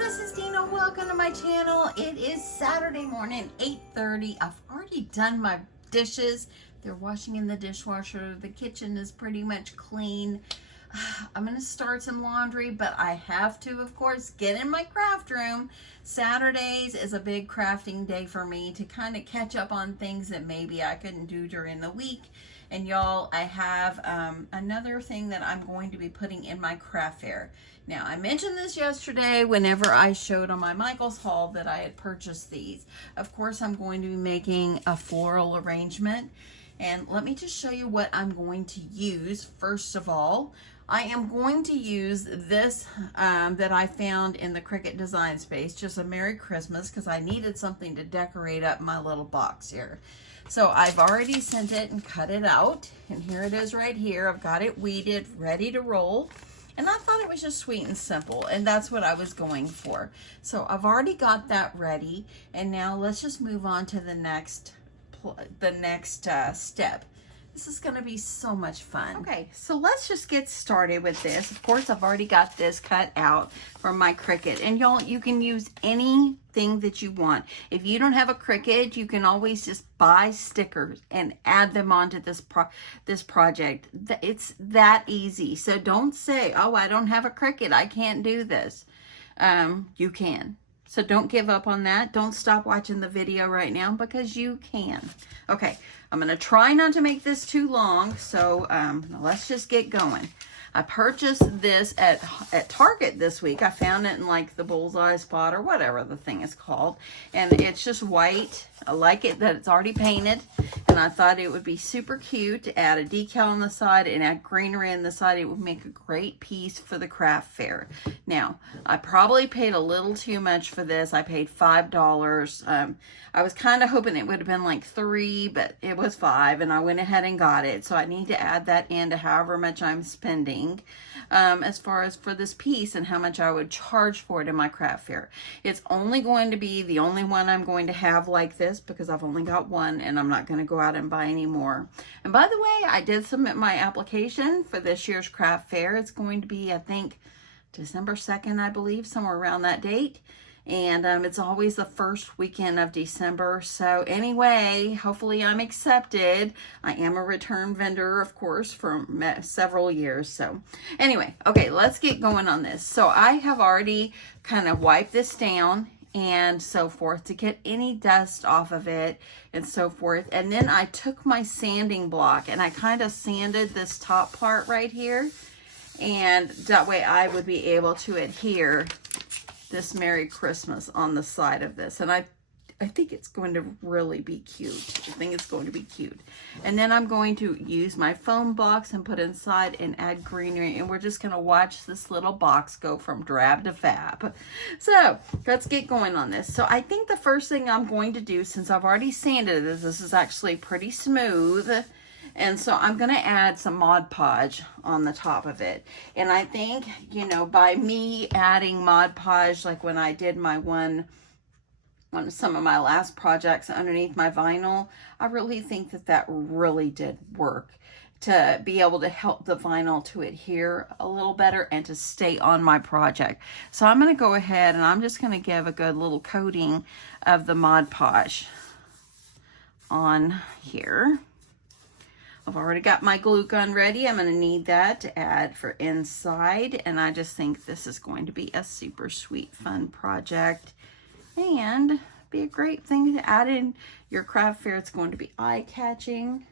this is Deanna. Welcome to my channel. It is Saturday morning, 8:30. I've already done my dishes. They're washing in the dishwasher. The kitchen is pretty much clean. I'm going to start some laundry, but I have to, of course, get in my craft room. Saturdays is a big crafting day for me to kind of catch up on things that maybe I couldn't do during the week. And y'all, I have another thing that I'm going to be putting in my craft fair. Now, I mentioned this yesterday whenever I showed on my Michaels haul that I had purchased these. Of course, I'm going to be making a floral arrangement. And let me just show you what I'm going to use. First of all, I am going to use this that I found in the Cricut Design Space, just a Merry Christmas, because I needed something to decorate up my little box here. So I've already sent it and cut it out, and here it is right here. I've got it weeded, ready to roll, and I thought it was just sweet and simple, and that's what I was going for. So I've already got that ready, and now let's just move on to the next step. This is going to be so much fun. Okay, so let's just get started with this. Of course, I've already got this cut out from my Cricut. And y'all, you can use anything that you want. If you don't have a Cricut, you can always just buy stickers and add them onto this project. It's that easy. So don't say, oh, I don't have a Cricut, I can't do this. You can. So don't give up on that. Don't stop watching the video right now because you can. Okay, I'm going to try not to make this too long, so let's just get going. I purchased this at Target this week. I found it in like the bullseye spot or whatever the thing is called. And it's just white. I like it that it's already painted. And I thought it would be super cute to add a decal on the side and add greenery on the side. It would make a great piece for the craft fair. Now, I probably paid a little too much for this. I paid $5. I was kind of hoping it would have been like $3, but it was $5, and I went ahead and got it. So I need to add that into however much I'm spending as far as for this piece and how much I would charge for it in my craft fair. It's only going to be the only one I'm going to have like this because I've only got one, and I'm not going to go out and buy any more. And by the way, I did submit my application for this year's craft fair. It's going to be, I think, December 2nd, I believe, somewhere around that date. And it's always the first weekend of December. So anyway, hopefully I'm accepted. I am a return vendor, of course, for several years. So anyway, okay, let's get going on this. So I have already kind of wiped this down and so forth to get any dust off of it and so forth. And then I took my sanding block and I kind of sanded this top part right here. And that way I would be able to adhere this Merry Christmas on the side of this. And I think it's going to really be cute. I think it's going to be cute. And then I'm going to use my foam box and put inside and add greenery. And we're just going to watch this little box go from drab to fab. So let's get going on this. So I think the first thing I'm going to do, since I've already sanded this is actually pretty smooth. And so I'm going to add some Mod Podge on the top of it. And I think, you know, by me adding Mod Podge, like when I did my one on some of my last projects underneath my vinyl, I really think that really did work to be able to help the vinyl to adhere a little better and to stay on my project. So I'm going to go ahead and I'm just going to give a good little coating of the Mod Podge on here. I've already got my glue gun ready. I'm going to need that to add for inside. And I just think this is going to be a super sweet, fun project. And be a great thing to add in your craft fair. It's going to be eye-catching.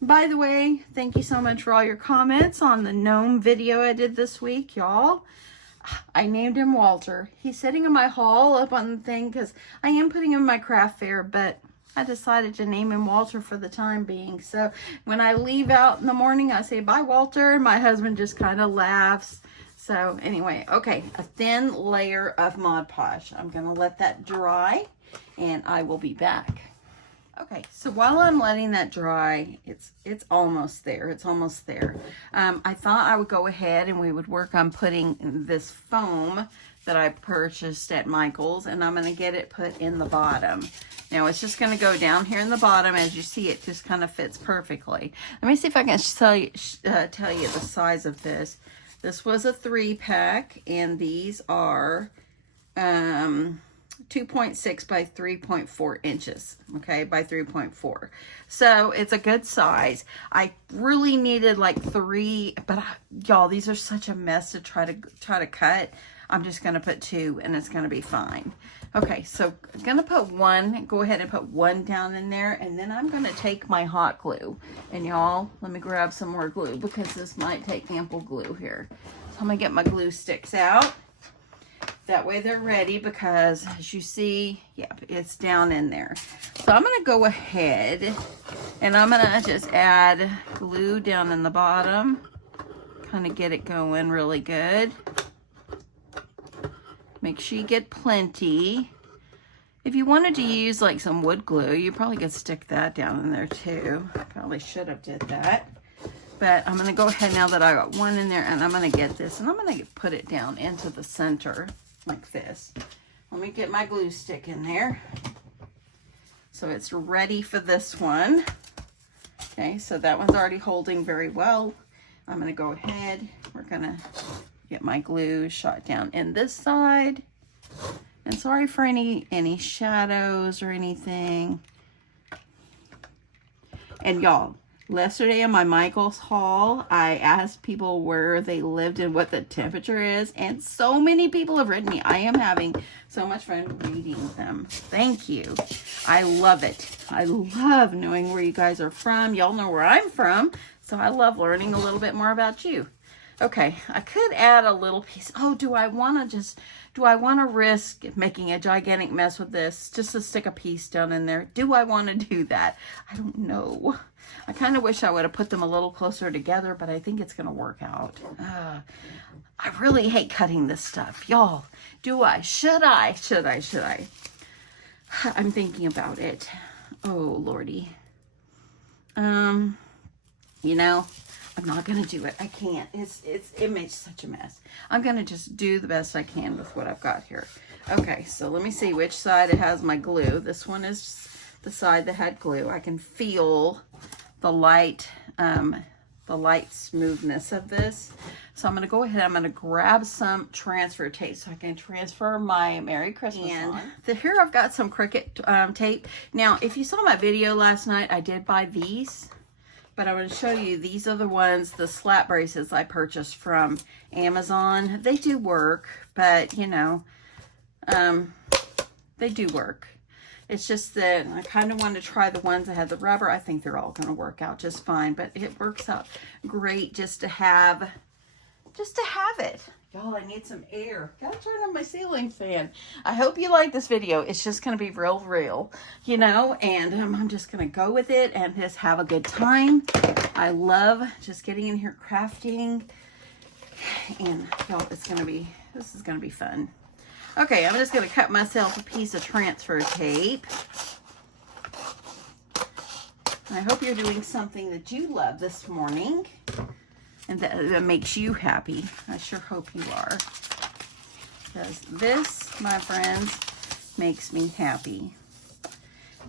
By the way, thank you so much for all your comments on the gnome video I did this week, y'all. I named him Walter. He's sitting in my hall up on the thing because I am putting him in my craft fair, but I decided to name him Walter for the time being. So when I leave out in the morning, I say, bye, Walter. And my husband just kind of laughs. So anyway, okay, a thin layer of Mod Podge. I'm going to let that dry and I will be back. Okay, so while I'm letting that dry, it's almost there. It's almost there. I thought I would go ahead and we would work on putting this foam that I purchased at Michael's, and I'm going to get it put in the bottom. Now it's just going to go down here in the bottom. As you see, it just kind of fits perfectly. Let me see if I can tell you the size of this. This was a 3-pack, and these are 2.6 by 3.4 inches, okay, by 3.4. So it's a good size. I really needed like 3, but y'all, these are such a mess to try to cut. I'm just gonna put 2 and it's gonna be fine. Okay, so I'm gonna put 1, go ahead and put 1 down in there, and then I'm gonna take my hot glue. And y'all, let me grab some more glue because this might take ample glue here. So I'm gonna get my glue sticks out. That way they're ready, because as you see, yep, it's down in there. So I'm gonna go ahead and I'm gonna just add glue down in the bottom, kind of get it going really good. Make sure you get plenty. If you wanted to use like some wood glue, you probably could stick that down in there too. Probably should have did that. But I'm gonna go ahead now that I got 1 in there, and I'm gonna get this and I'm gonna put it down into the center like this. Let me get my glue stick in there. So it's ready for this one. Okay, so that one's already holding very well. I'm gonna go ahead, we're gonna get my glue shot down in this side. And sorry for any shadows or anything. And y'all, yesterday in my Michael's haul, I asked people where they lived and what the temperature is, and so many people have written me. I am having so much fun reading them. Thank you. I love it. I love knowing where you guys are from. Y'all know where I'm from, so I love learning a little bit more about you. Okay, I could add a little piece. Oh, do I want to risk making a gigantic mess with this just to stick a piece down in there? Do I want to do that? I don't know. I kind of wish I would have put them a little closer together, but I think it's going to work out. I really hate cutting this stuff. Y'all, do I? Should I? Should I? Should I? I'm thinking about it. Oh, Lordy. You know, I'm not going to do it. I can't. It makes such a mess. I'm going to just do the best I can with what I've got here. Okay, so let me see which side it has my glue. This one is the side that had glue. I can feel the light smoothness of this. So I'm going to go ahead. I'm going to grab some transfer tape so I can transfer my Merry Christmas on. Here I've got some Cricut tape. Now, if you saw my video last night, I did buy these. But I'm going to show you, these are the ones, the slap braces I purchased from Amazon. They do work, but, you know, they do work. It's just that I kind of wanted to try the ones that had the rubber. I think they're all going to work out just fine, but it works out great just to have it. Y'all, I need some air. Gotta turn on my ceiling fan. I hope you like this video. It's just gonna be real, you know, and I'm just gonna go with it and just have a good time. I love just getting in here crafting, and y'all, this is gonna be fun. Okay, I'm just gonna cut myself a piece of transfer tape. I hope you're doing something that you love this morning and that makes you happy. I sure hope you are. Because this, my friends, makes me happy.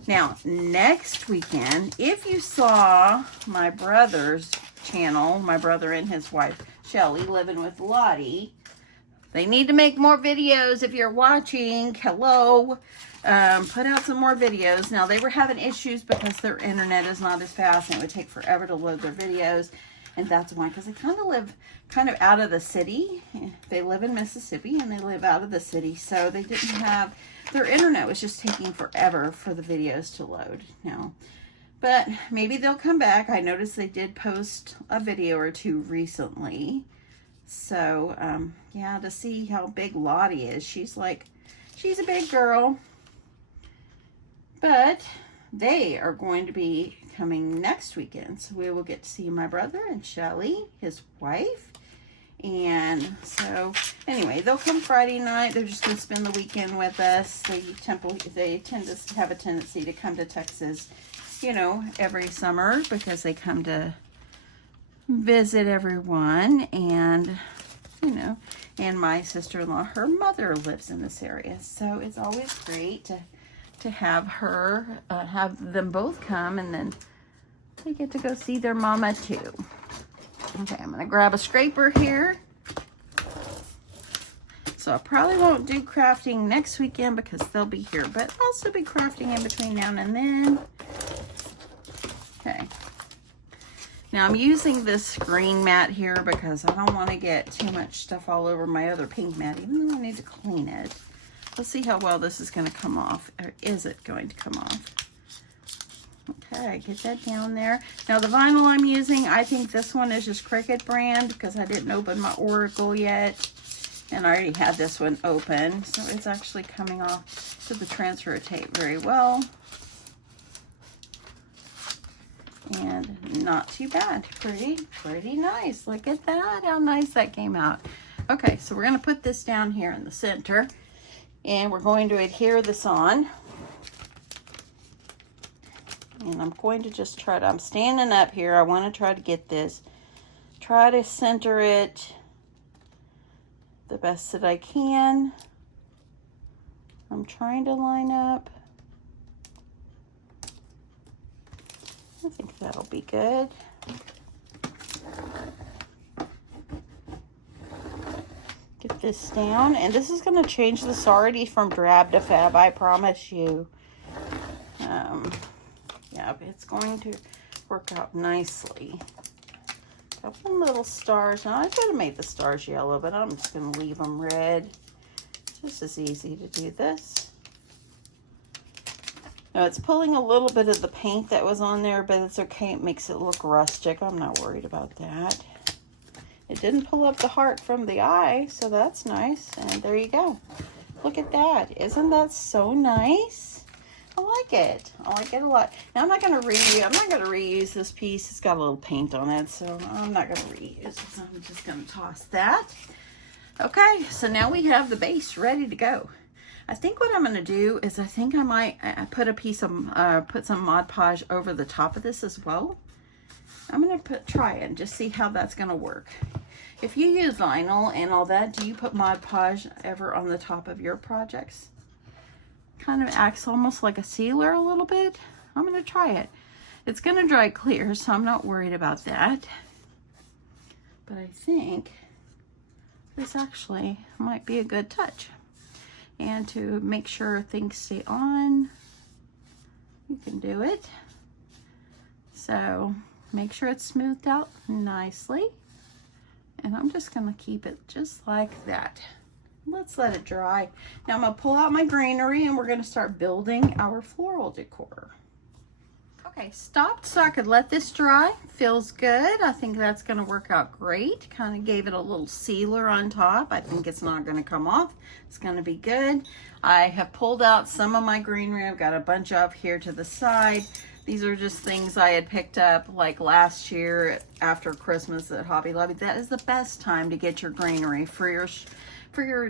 Now, next weekend, if you saw my brother's channel, my brother and his wife, Shelly, living with Lottie, they need to make more videos if you're watching. Hello. Put out some more videos. Now, they were having issues because their internet is not as fast and it would take forever to load their videos. And that's why, because they kind of live out of the city. They live in Mississippi and they live out of the city. So they didn't have, their internet was just taking forever for the videos to load now. But maybe they'll come back. I noticed they did post a video or two recently. So, yeah, to see how big Lottie is. She's a big girl. But they are going to be coming next weekend. So we will get to see my brother and Shelly, his wife. And so, anyway, they'll come Friday night. They're just going to spend the weekend with us. They tend to have a tendency to come to Texas, you know, every summer because they come to visit everyone. And, you know, and my sister-in-law, her mother lives in this area. So it's always great to have her, have them both come, and then they get to go see their mama too. Okay, I'm gonna grab a scraper here. So I probably won't do crafting next weekend because they'll be here, but I'll still be crafting in between now and then. Okay. Now I'm using this green mat here because I don't want to get too much stuff all over my other pink mat, even though I need to clean it. Let's see how well this is going to come off, or is it going to come off? Okay, get that down there. Now the vinyl I'm using, I think this one is just Cricut brand because I didn't open my Oracle yet. And I already had this one open, so it's actually coming off to the transfer tape very well. And not too bad. Pretty nice. Look at that, how nice that came out. Okay, so we're gonna put this down here in the center and we're going to adhere this on. And I'm going to just try to, I'm standing up here. I want to try to get this, try to center it the best that I can. I'm trying to line up. I think that'll be good. Get this down, and this is going to change this already from drab to fab, I promise you. Yeah, it's going to work out nicely. Couple little stars. Now I could have made the stars yellow, but I'm just going to leave them red. Just as easy to do this. Now it's pulling a little bit of the paint that was on there, but it's okay. It makes it look rustic. I'm not worried about that. It didn't pull up the heart from the eye, so that's nice. And there you go. Look at that. Isn't that so nice? I like it. I like it a lot. Now I'm not gonna reuse this piece. It's got a little paint on it, so I'm not gonna reuse it. So I'm just gonna toss that. Okay, so now we have the base ready to go. I think what I'm gonna do is I think I might put a piece of put some Mod Podge over the top of this as well. I'm gonna try it and just see how that's gonna work. If you use vinyl and all that, do you put Mod Podge ever on the top of your projects? Kind of acts almost like a sealer a little bit. I'm gonna try it. It's gonna dry clear, so I'm not worried about that. But I think this actually might be a good touch. And to make sure things stay on, you can do it. So make sure it's smoothed out nicely. And I'm just gonna keep it just like that. Let's let it dry. Now I'm gonna pull out my greenery and we're gonna start building our floral decor. Okay, stopped so I could let this dry. Feels good. I think that's gonna work out great. Kind of gave it a little sealer on top. I think it's not gonna come off. It's gonna be good. I have pulled out some of my greenery. I've got a bunch of here to the side. These are just things I had picked up like last year after Christmas at Hobby Lobby. That is the best time to get your greenery for your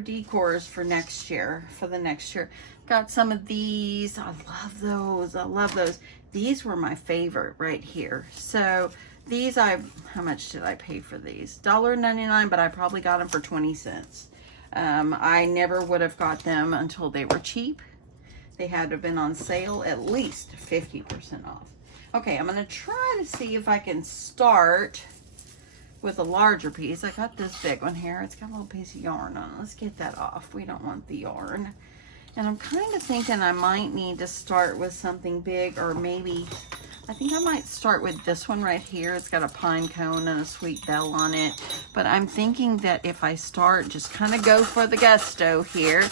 decors for next year, for the next year. Got some of these. I love those. I love those. These were my favorite right here. So these, how much did I pay for these? $1.99, but I probably got them for 20 cents. I never would have got them until they were cheap. They had to have been on sale, at least 50% off. Okay, I'm gonna try to see if I can start with a larger piece. I got this big one here. It's got a little piece of yarn on it. Let's get that off. We don't want the yarn. And I'm kind of thinking I might need to start with something big, or maybe, I think I might start with this one right here. It's got a pine cone and a sweet bell on it. But I'm thinking that if I start, just kind of go for the gusto here.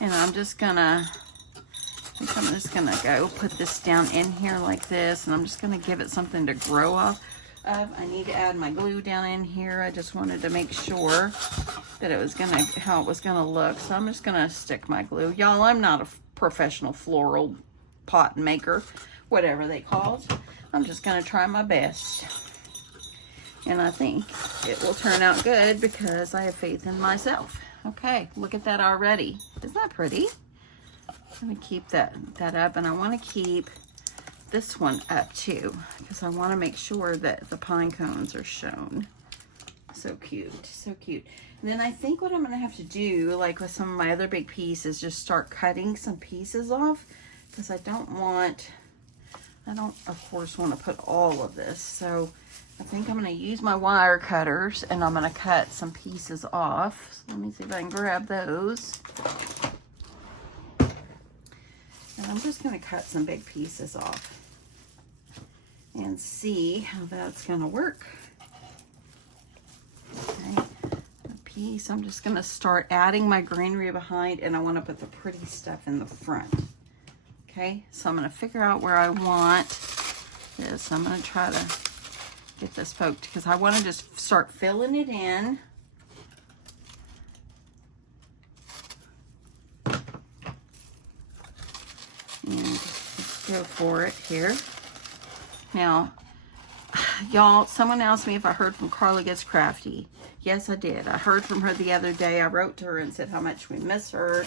And I'm just gonna go put this down in here like this. And I'm just gonna give it something to grow off. I need to add my glue down in here. I just wanted to make sure that it was how it was gonna look. So I'm just gonna stick my glue. Y'all, I'm not a professional floral pot maker, whatever they call it. I'm just gonna try my best. And I think it will turn out good because I have faith in myself. Okay, look at that already. Isn't that pretty? I'm gonna keep that up, and I wanna keep this one up too, because I want to make sure that the pine cones are shown. So cute, so cute. And then I think what I'm going to have to do, like with some of my other big pieces, just start cutting some pieces off, because I don't want I don't, of course, want to put all of this. So I think I'm going to use my wire cutters and I'm going to cut some pieces off. So let me see if I can grab those. And I'm just going to cut some big pieces off and see how that's going to work. Okay, a piece. I'm just going to start adding my greenery behind, and I want to put the pretty stuff in the front. Okay, so I'm going to figure out where I want this. I'm going to try to get this poked because I want to just start filling it in. And let's go for it here. Now, y'all, someone asked me if I heard from Carla Gets Crafty. Yes, I did. I heard from her the other day. I wrote to her and said how much we miss her.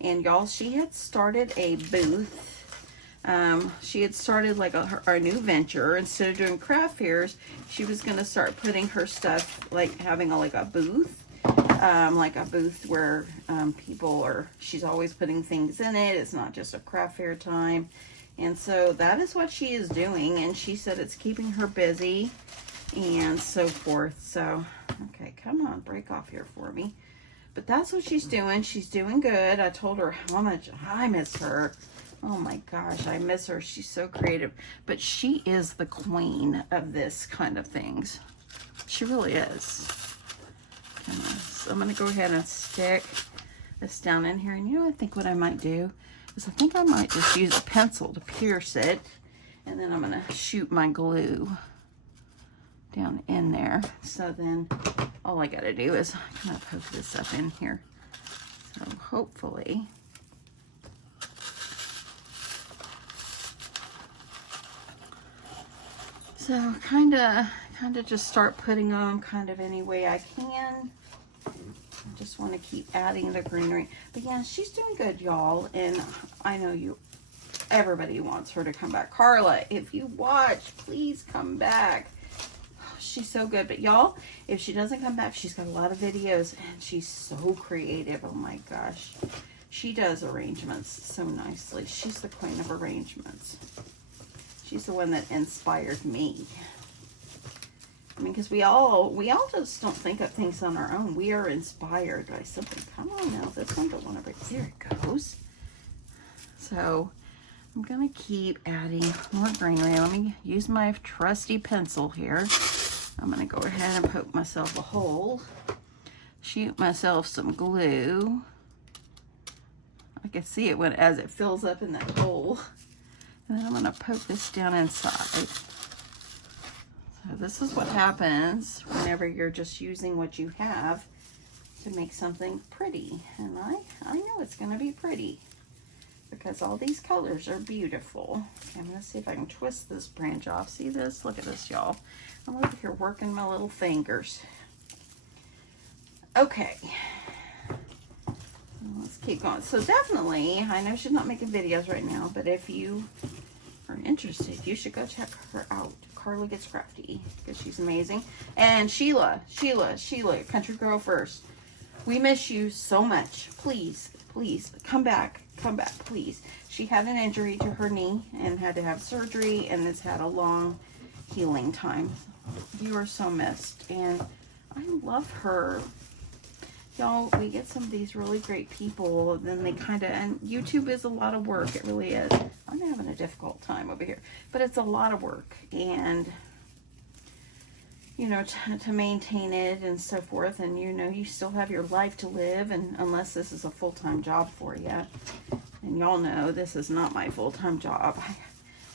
And y'all, she had started a booth. She had started like our new venture. Instead of doing craft fairs, she was going to start putting her stuff, like having like a booth. Like a booth where people are, she's always putting things in it. It's not just a craft fair time. And so that is what she is doing. And she said it's keeping her busy and so forth. So, okay, come on, break off here for me. But that's what she's doing. She's doing good. I told her how much I miss her. Oh my gosh, I miss her. She's so creative. But she is the queen of this kind of things. She really is. Okay, so I'm going to go ahead and stick this down in here. And you know, I think what I might do is I think I might just use a pencil to pierce it. And then I'm going to shoot my glue down in there. So then all I got to do is kind of poke this up in here. So hopefully. So kind of just start putting on kind of any way I can. I just want to keep adding the greenery. But yeah, she's doing good, y'all. And I know everybody wants her to come back. Carla, if you watch, please come back. She's so good. But y'all, if she doesn't come back, she's got a lot of videos and she's so creative. Oh my gosh. She does arrangements so nicely. She's the queen of arrangements. She's the one that inspired me. I mean, because we all just don't think of things on our own. We are inspired by something. Come on now, this one don't want to break. There it goes. So I'm gonna keep adding more greenery. Let me use my trusty pencil here. I'm gonna go ahead and poke myself a hole. Shoot myself some glue. I can see it as it fills up in that hole. And then I'm gonna poke this down inside. So this is what happens whenever you're just using what you have to make something pretty. And I know it's gonna be pretty because all these colors are beautiful. Okay, I'm gonna see if I can twist this branch off. See this? Look at this, y'all. I'm over here working my little fingers. Okay. Let's keep going. So definitely, I know she's not making videos right now, but if you are interested, you should go check her out. Carla Gets Crafty, because she's amazing. And Sheila, Country Girl First. We miss you so much. Please, please, come back, please. She had an injury to her knee and had to have surgery, and it's had a long healing time. You are so missed, and I love her. Y'all, we get some of these really great people, then they and YouTube is a lot of work. It really is. I'm having a difficult time over here, but it's a lot of work, and you know, to maintain it and so forth, and you know, you still have your life to live, and unless this is a full-time job for you, and y'all know this is not my full-time job.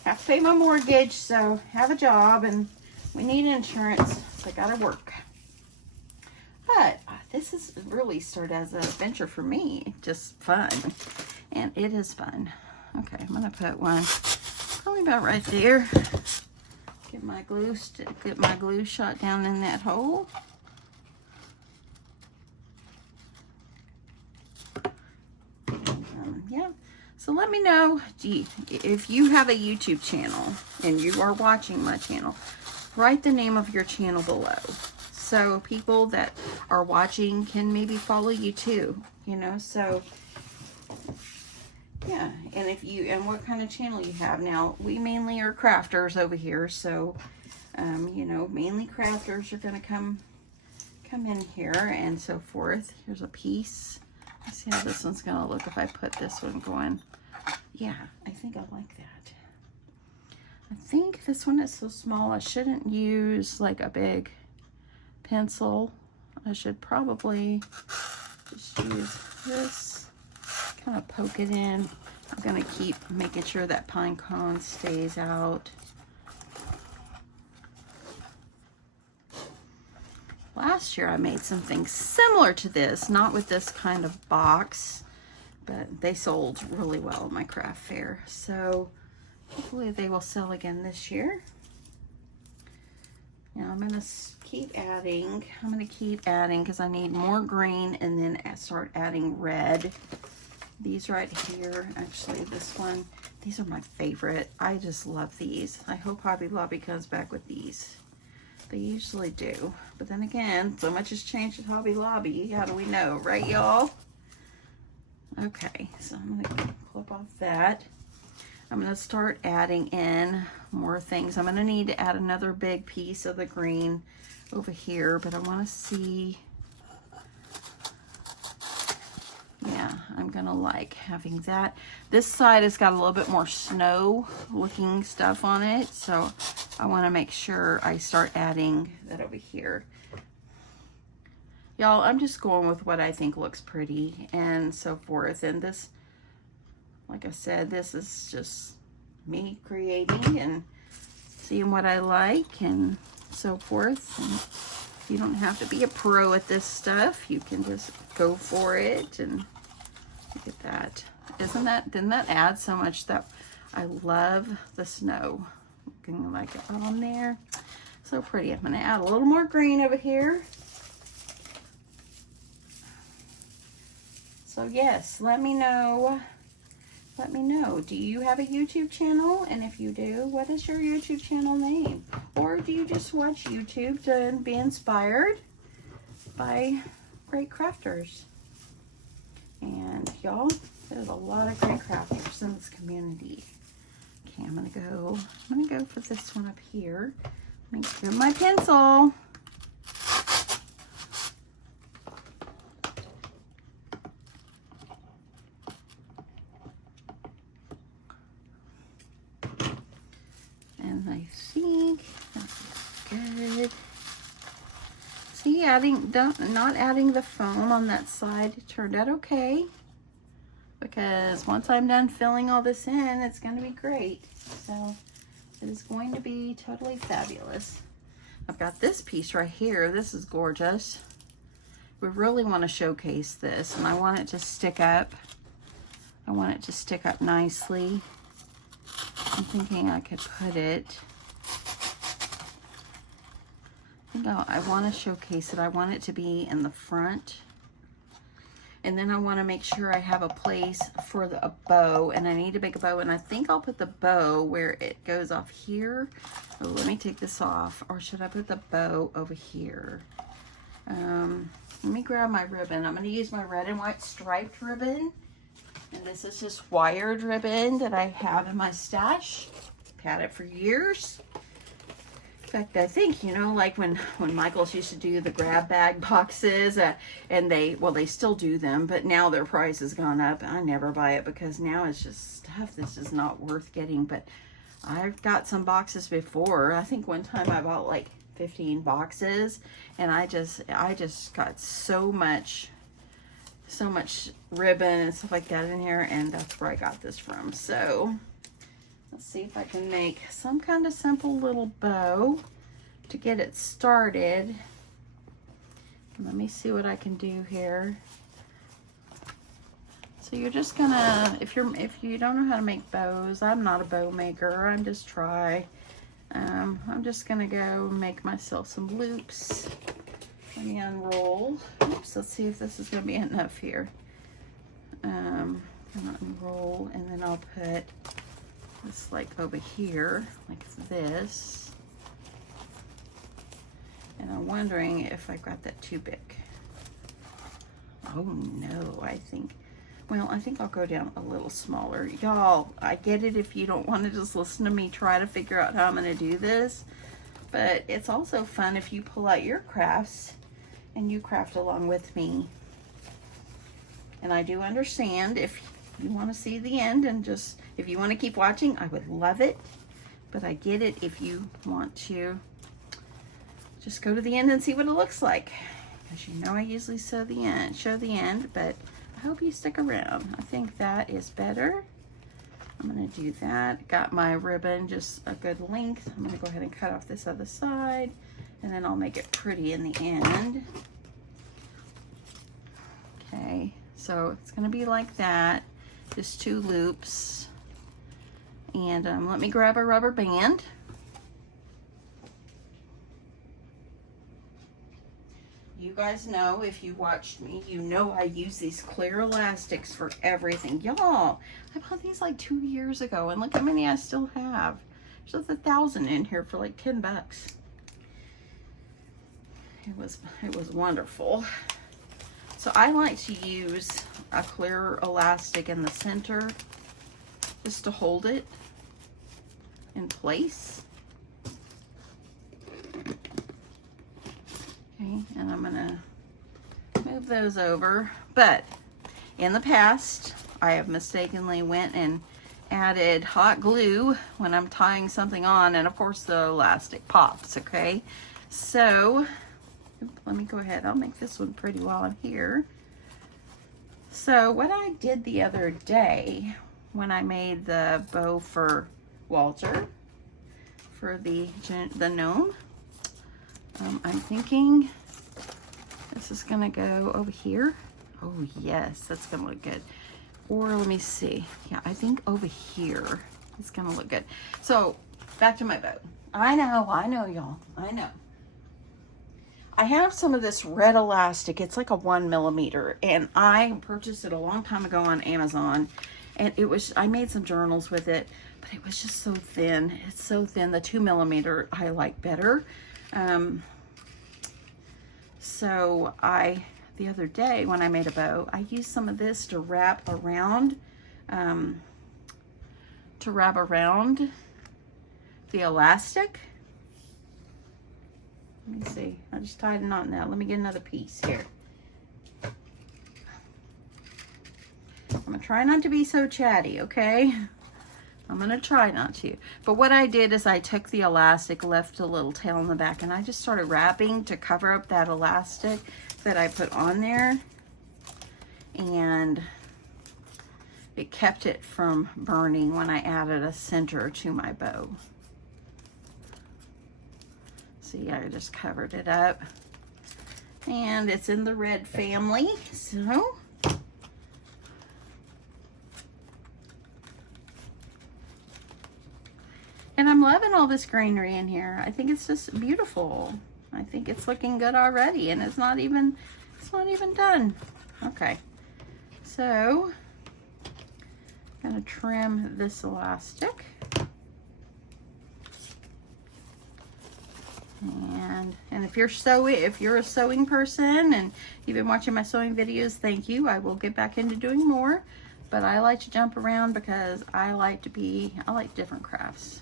I have to pay my mortgage, so have a job, and we need insurance, so I gotta work. But this has really started as an adventure for me, just fun, and it is fun. Okay, I'm gonna put one probably about right there. Get my glue shot down in that hole. Yeah. So let me know if you have a YouTube channel and you are watching my channel. Write the name of your channel below, so people that are watching can maybe follow you too, you know. So Yeah, and if you, and what kind of channel you have. Now, we mainly are crafters over here, so, you know, mainly crafters are going to come in here and so forth. Here's a piece. Let's see how this one's going to look if I put this one going. Yeah, I think I like that. I think this one is so small, I shouldn't use like a big pencil. I should probably just use this, kind of poke it in. I'm gonna keep making sure that pine cone stays out. Last year I made something similar to this, not with this kind of box, but they sold really well at my craft fair. So hopefully they will sell again this year. Now I'm gonna keep adding. I'm gonna keep adding because I need more green, and then start adding red. These right here, actually this one, these are my favorite. I just love these. I hope Hobby Lobby comes back with these. They usually do. But then again, so much has changed at Hobby Lobby. How do we know, right y'all? Okay, so I'm gonna clip off that. I'm gonna start adding in more things. I'm gonna need to add another big piece of the green over here, but I wanna see, yeah, I'm gonna like having that. This side has got a little bit more snow looking stuff on it, so I wanna make sure I start adding that over here. Y'all, I'm just going with what I think looks pretty and so forth. And this, like I said, this is just me creating and seeing what I like and so forth. And you don't have to be a pro at this stuff. You can just go for it. And look at that. Didn't that add so much? That I love the snow looking like it on there. So pretty. I'm going to add a little more green over here. So yes, let me know, do you have a YouTube channel? And if you do, what is your YouTube channel name? Or do you just watch YouTube to be inspired by great crafters? And y'all, there's a lot of great crafters in this community. Okay, I'm gonna go for this one up here. Let me grab my pencil. I think that's good. See, not adding the foam on that side turned out okay, because once I'm done filling all this in, it's going to be great. So it is going to be totally fabulous. I've got this piece right here. This is gorgeous. We really want to showcase this, and I want it to stick up. I want it to stick up nicely. I'm thinking I could put it, I want to showcase it. I want it to be in the front. And then I want to make sure I have a place for a bow, and I need to make a bow, and I think I'll put the bow where it goes off here. Oh, let me take this off, or should I put the bow over here? Let me grab my ribbon. I'm going to use my red and white striped ribbon. And this is just wired ribbon that I have in my stash. I've had it for years. In fact, I think, you know, like when Michael's used to do the grab bag boxes, and they still do them, but now their price has gone up. I never buy it because now it's just stuff this is not worth getting. But I've got some boxes before. I think one time I bought like 15 boxes, and I just got so much ribbon and stuff like that in here, and that's where I got this from. So let's see if I can make some kind of simple little bow to get it started. Let me see what I can do here. So you're just gonna, if you don't know how to make bows, I'm not a bow maker, I'm just try. I'm just gonna go make myself some loops. Let me unroll. Oops, let's see if this is gonna be enough here. I'm gonna unroll, and then I'll put this like over here, like this. And I'm wondering if I got that too big. Oh no, I think Well, I think I'll go down a little smaller. Y'all, I get it if you don't want to just listen to me try to figure out how I'm going to do this. But it's also fun if you pull out your crafts and you craft along with me. And I do understand if you want to see the end and just, if you want to keep watching, I would love it. But I get it if you want to just go to the end and see what it looks like. Because you know I usually show the end, but I hope you stick around. I think that is better. I'm going to do that. Got my ribbon just a good length. I'm going to go ahead and cut off this other side, and then I'll make it pretty in the end. Okay, so it's going to be like that. Just 2 loops. And let me grab a rubber band. You guys know, if you watched me, you know I use these clear elastics for everything. Y'all, I bought these like 2 years ago, and look how many I still have. There's 1,000 in here for like 10 bucks. It was wonderful. So I like to use a clear elastic in the center just to hold it in place. Okay, and I'm gonna move those over. But in the past, I have mistakenly went and added hot glue when I'm tying something on, and of course the elastic pops, okay? So, let me go ahead, I'll make this one pretty while I'm here. So what I did the other day when I made the bow for Walter, for the gnome, I'm thinking this is gonna go over here. Oh yes, that's gonna look good. Or let me see. Yeah, I think over here it's gonna look good. So back to my bow. I know y'all, I know. I have some of this red elastic. It's like a 1 millimeter, and I purchased it a long time ago on Amazon, and I made some journals with it, but it was just so thin. It's so thin. The 2 millimeter I like better. So the other day when I made a bow, I used some of this to wrap around the elastic. Let me see. I just tied a knot now. Let me get another piece here. I'm gonna try not to be so chatty, okay? I'm gonna try not to. But what I did is I took the elastic, left a little tail in the back, and I just started wrapping to cover up that elastic that I put on there. And it kept it from burning when I added a center to my bow. See, I just covered it up. And it's in the red family, so. And I'm loving all this greenery in here. I think it's just beautiful. I think it's looking good already, and it's not even done. Okay, so I'm gonna trim this elastic. And if you're a sewing person and you've been watching my sewing videos, thank you. I will get back into doing more, but I like to jump around because I like different crafts.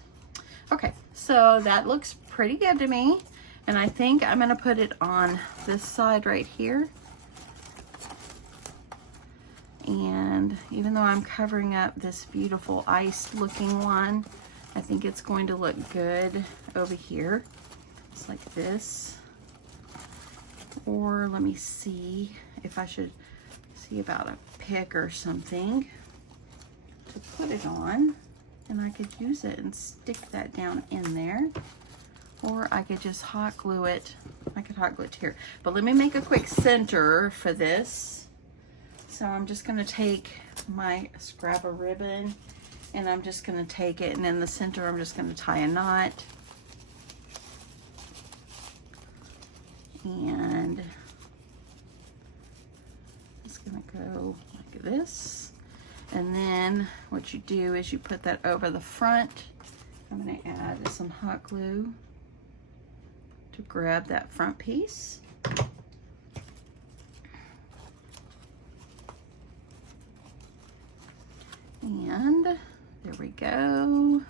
Okay, so that looks pretty good to me, and I think I'm gonna put it on this side right here. And even though I'm covering up this beautiful ice looking one, I think it's going to look good over here. Just like this. Or let me see if I should see about a pick or something to put it on, and I could use it and stick that down in there, or I could just hot glue it. I could hot glue it here, but let me make a quick center for this. So I'm just going to take my scrap of ribbon, and I'm just going to take it, and in the center I'm just going to tie a knot. And it's gonna go like this. And then what you do is you put that over the front. I'm gonna add some hot glue to grab that front piece. And there we go.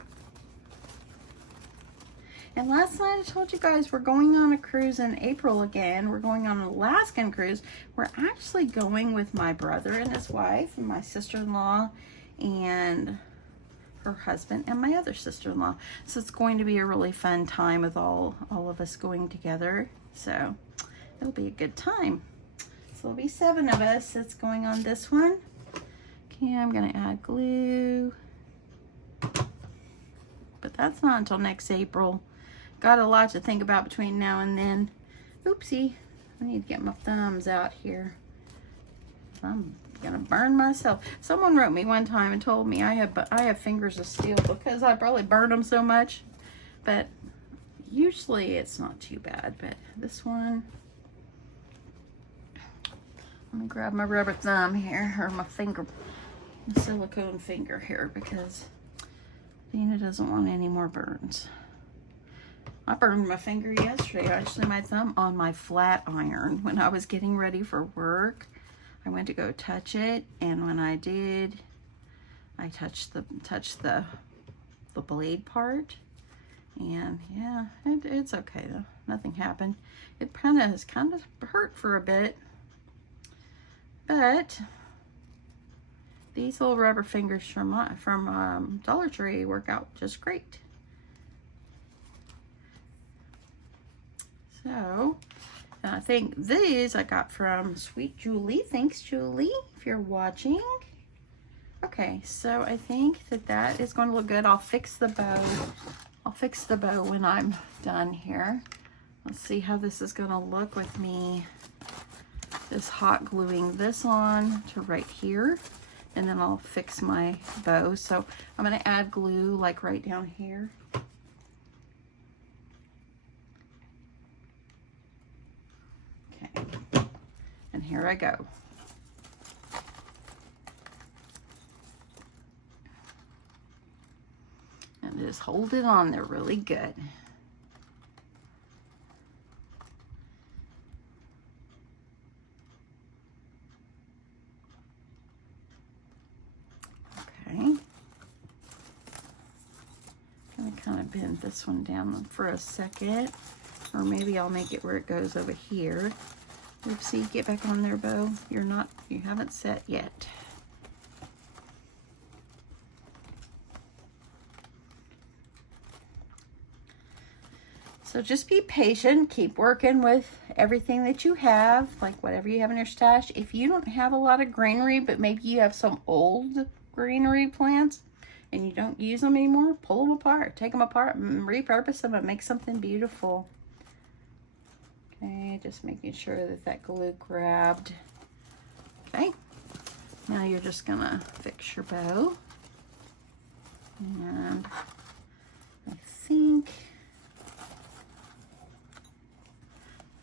And last night I told you guys we're going on a cruise in April again. We're going on an Alaskan cruise. We're actually going with my brother and his wife and my sister-in-law and her husband and my other sister-in-law. So it's going to be a really fun time with all of us going together. So it'll be a good time. So there'll be 7 of us that's going on this one. Okay, I'm gonna add glue. But that's not until next April. Got a lot to think about between now and then. Oopsie, I need to get my thumbs out here. I'm gonna burn myself. Someone wrote me one time and told me I have fingers of steel because I probably burned them so much. But usually it's not too bad. But this one, let me grab my rubber thumb here, or my finger, my silicone finger here, because Deanna doesn't want any more burns. I burned my finger yesterday, actually my thumb, on my flat iron when I was getting ready for work. I went to go touch it, and when I did, I touched the blade part, and yeah, it's okay though. Nothing happened. It kind of hurt for a bit, but these little rubber fingers from Dollar Tree work out just great. So, I think these I got from Sweet Julie. Thanks, Julie, if you're watching. Okay, so I think that is going to look good. I'll fix the bow. I'll fix the bow when I'm done here. Let's see how this is going to look with me just hot gluing this on to right here. And then I'll fix my bow. So I'm going to add glue like right down here. Okay, and here I go. And just hold it on there really good. Okay. I'm gonna kind of bend this one down for a second. Or maybe I'll make it where it goes over here. Oopsie, get back on there, bow. You haven't set yet. So just be patient, keep working with everything that you have, like whatever you have in your stash. If you don't have a lot of greenery, but maybe you have some old greenery plants and you don't use them anymore, pull them apart, take them apart, and repurpose them and make something beautiful. Okay, just making sure that glue grabbed. Okay, now you're just gonna fix your bow. And I think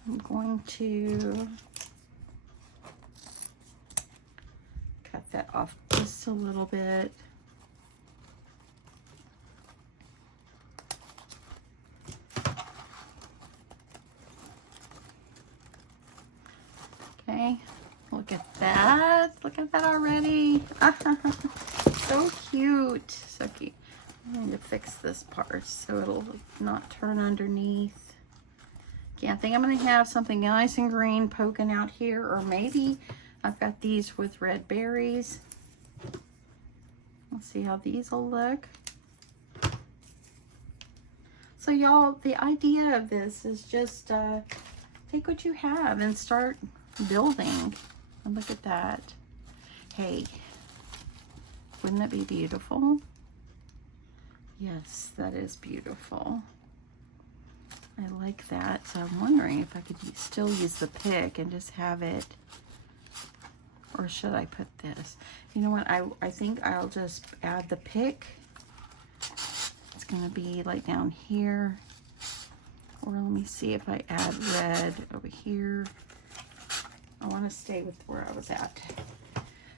I'm going to cut that off just a little bit. Okay, look at that. Look at that already. So cute. So cute. I need to fix this part so it'll not turn underneath. Okay, I think I'm going to have something nice and green poking out here, or maybe I've got these with red berries. Let's see how these will look. So y'all, the idea of this is just take what you have and start building. And look at that. Hey, wouldn't that be beautiful? Yes, that is beautiful. I like that. So I'm wondering if I could still use the pick and just have it, or should I put this? You know what? I think I'll just add the pick. It's gonna be like down here, or let me see if I add red over here. I want to stay with where I was at.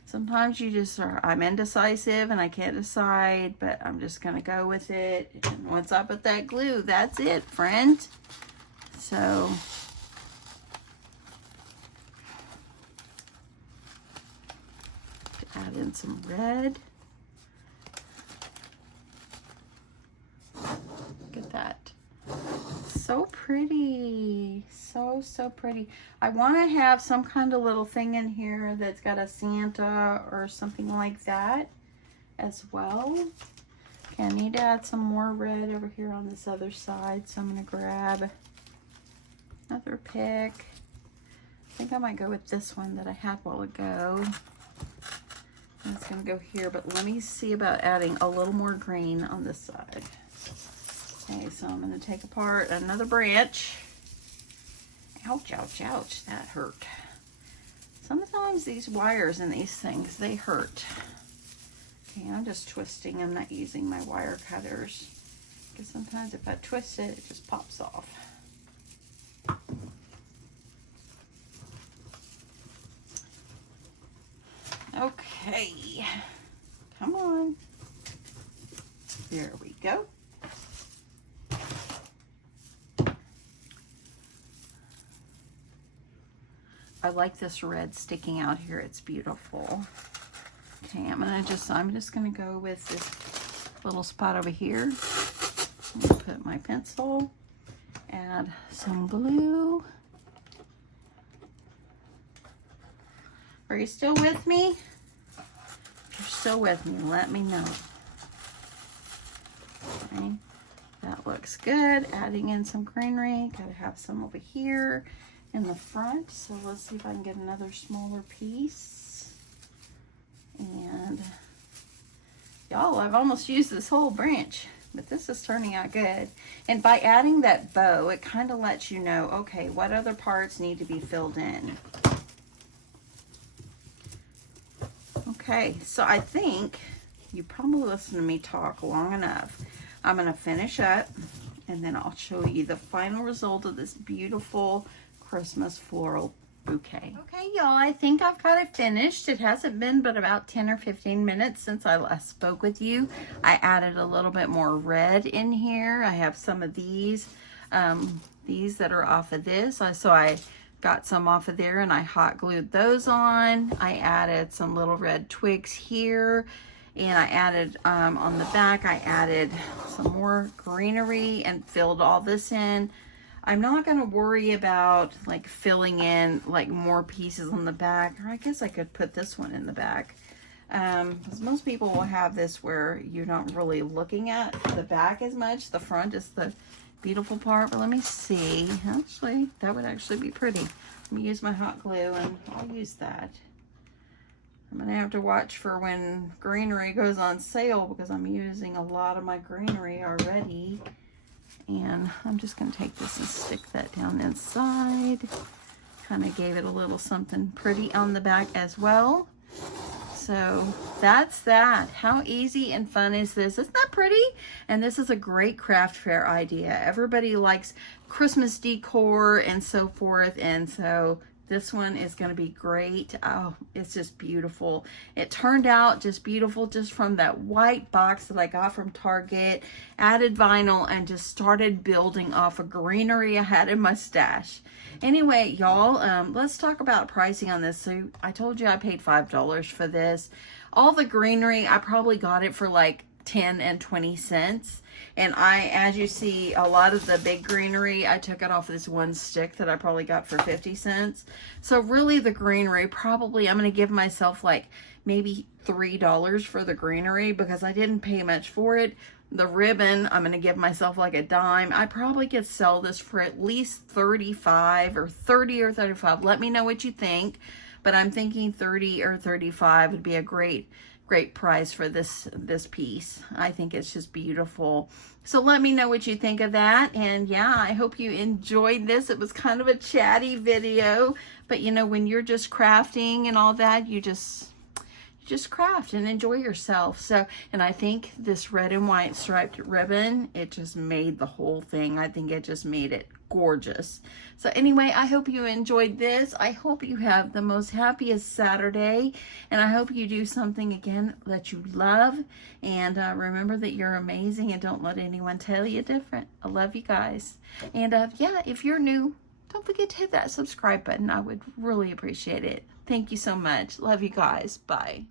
Sometimes you just are, I'm indecisive and I can't decide, but I'm just going to go with it. And once I put that glue, that's it, friend. So, to add in some red. Look at that. So pretty. So, so pretty. I want to have some kind of little thing in here that's got a Santa or something like that as well. Okay, I need to add some more red over here on this other side, so I'm going to grab another pick. I think I might go with this one that I had a while ago. It's going to go here, but let me see about adding a little more green on this side. Okay, so I'm going to take apart another branch. Ouch, ouch, ouch, that hurt. Sometimes these wires and these things, they hurt. Okay, I'm just twisting. I'm not using my wire cutters, because sometimes if I twist it, it just pops off. Okay, come on. There we go. I like this red sticking out here. It's beautiful. Okay, I'm just gonna go with this little spot over here. I'm gonna put my pencil, add some glue. Are you still with me? If you're still with me, let me know. Okay, that looks good. Adding in some greenery. Gotta have some over here in the front. So let's see if I can get another smaller piece. And y'all, I've almost used this whole branch, but this is turning out good. And by adding that bow, it kind of lets you know, okay, what other parts need to be filled in. Okay, so I think you probably listened to me talk long enough. I'm going to finish up, and then I'll show you the final result of this beautiful Christmas floral bouquet. Okay, y'all, I think I've got it finished. It hasn't been but about 10 or 15 minutes since I last spoke with you. I added a little bit more red in here. I have some of these that are off of this. So I got some off of there and I hot glued those on. I added some little red twigs here, and I added on the back, I added some more greenery and filled all this in. I'm not going to worry about like filling in like more pieces on the back, or I guess I could put this one in the back. Because most people will have this where you're not really looking at the back as much. The front is the beautiful part, but let me see. Actually, that would actually be pretty. Let me use my hot glue and I'll use that. I'm gonna have to watch for when greenery goes on sale, because I'm using a lot of my greenery already. And I'm just gonna take this and stick that down inside. Kind of gave it a little something pretty on the back as well. So that's that. How easy and fun is this? Isn't that pretty? And this is a great craft fair idea. Everybody likes Christmas decor and so forth. And so this one is going to be great. Oh, it's just beautiful. It turned out just beautiful just from that white box that I got from Target. Added vinyl and just started building off of greenery I had in my stash. Anyway, y'all, let's talk about pricing on this. So I told you I paid $5 for this. All the greenery, I probably got it for like 10 and 20 cents. And as you see, a lot of the big greenery, I took it off this one stick that I probably got for 50 cents. So really the greenery, probably I'm going to give myself like maybe $3 for the greenery, because I didn't pay much for it. The ribbon, I'm going to give myself like a dime. I probably could sell this for at least 35 or 30 or 35. Let me know what you think. But I'm thinking 30 or 35 would be a great price for this piece. I think it's just beautiful. So let me know what you think of that. And yeah, I hope you enjoyed this. It was kind of a chatty video, but you know, when you're just crafting and all that, you just craft and enjoy yourself. So, and I think this red and white striped ribbon, it just made the whole thing. I think it just made it gorgeous. So anyway, I hope you enjoyed this. I hope you have the most happiest Saturday, and I hope you do something again that you love. And remember that you're amazing, and don't let anyone tell you different. I love you guys. And yeah, if you're new, don't forget to hit that subscribe button. I would really appreciate it. Thank you so much. Love you guys. Bye.